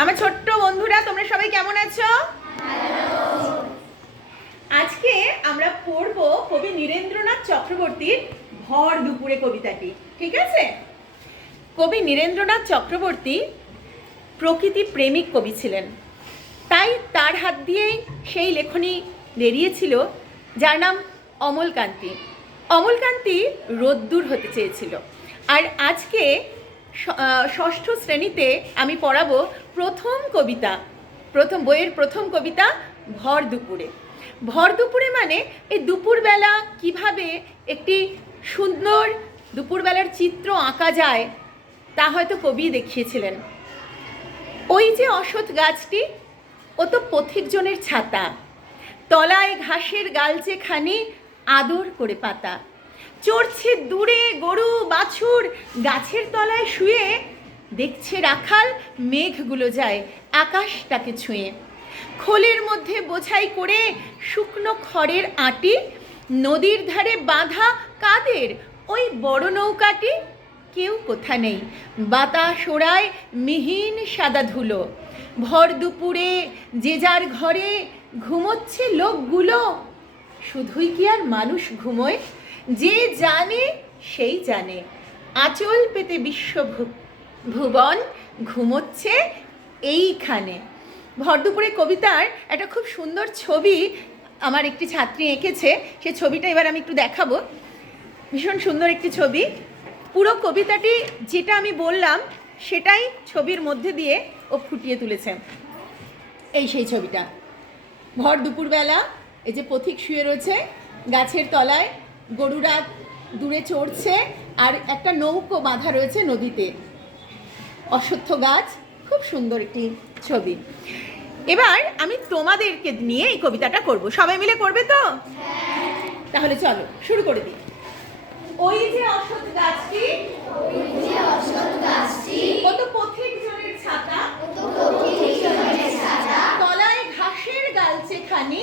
আমার ছোট্ট বন্ধুরা, তোমরা সবাই কেমন আছো? আজকে আমরা পড়ব কবি নীরেন্দ্রনাথ চক্রবর্তীর ভর দুপুরে কবিতাটি, ঠিক আছে? কবি নীরেন্দ্রনাথ চক্রবর্তী প্রকৃতি প্রেমিক কবি ছিলেন। তাই তার হাত দিয়েই সেই লেখনী বেরিয়েছিল যার নাম অমলকান্তি। অমলকান্তি রোদ্দুর হতে চেয়েছিল। আর আজকে ষষ্ঠ শ্রেণীতে আমি পড়াবো প্রথম কবিতা, প্রথম বইয়ের প্রথম কবিতা ভর দুপুরে। ভর দুপুরে মানে এই দুপুরবেলা কীভাবে একটি সুন্দর দুপুরবেলার চিত্র আঁকা যায় তা হয়তো কবি দেখিয়েছিলেন। ওই যে অসৎ গাছটি, ও তো পথিকজনের ছাতা, তলায় ঘাসের গালচে খানি আদর করে পাতা। চড়ছে দূরে গরু বাছুর, গাছের তলায় শুয়ে দেখছে রাখাল, মেঘগুলো যায় আকাশটাকে ছুঁয়ে। খোলের মধ্যে বোঝাই করে শুকনো খড়ের আটি, নদীর ধারে বাঁধা কাদের, ওই বড় নৌকাটি কেউ কোথা নেই। বাতাস ওড়ায় মিহিন সাদা ধুলো। ভর দুপুরে যে যার ঘরে ঘুমোচ্ছে লোকগুলো, শুধুই কি আর মানুষ ঘুমোয়? যে জানে, সেই জানে। আঁচল পেতে বিশ্ব ভুবন ঘুমোচ্ছে এইখানে। ভর দুপুরে কবিতার একটা খুব সুন্দর ছবি আমার একটি ছাত্রী এঁকেছে। সে ছবিটা এবার আমি একটু দেখাবো। ভীষণ সুন্দর একটি ছবি। পুরো কবিতাটি যেটা আমি বললাম, সেটাই ছবির মধ্যে দিয়ে ও ফুটিয়ে তুলেছে। এই সেই ছবিটা। ভর দুপুরবেলা এই যে পথিক শুয়ে রয়েছে, গাছের তলায় গরুরা দূরে চড়ছে আর একটা নৌকো বাঁধা রয়েছে নদীতে। অশ্বত্থ গাছ, খুব সুন্দর একটি ছবি। এবার আমি তোমাদেরকে নিয়ে এই কবিতাটা করব। সবাই মিলে করবে তো? তাহলে চলো, শুরু করে দিই। ওই যে অশ্বত্থ গাছটি, কত পথিক জনের ছাতা তলায় ঘাসের গালচে খানি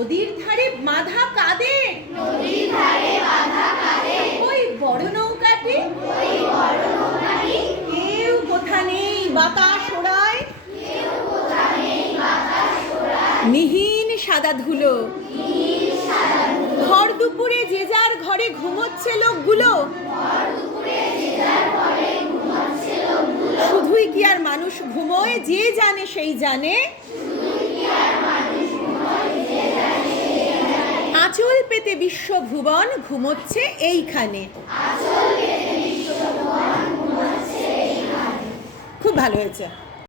নদীর ধারে বাঁধা কাদের ওই বড় নৌকাটি? কেউ কোথা নেই বাতাস ওড়ায়? মিহিন সাদা ধুলো। ঘর দুপুরে যে যার ঘরে ঘুমোচ্ছে লোকগুলো। শুধুই কি আর মানুষ ঘুমোয়? যে জানে সেই জানে। আঁচল পেতে বিশ্ব ভুবন ঘুমোচ্ছে এইখানে। খুব ভালো হয়েছে।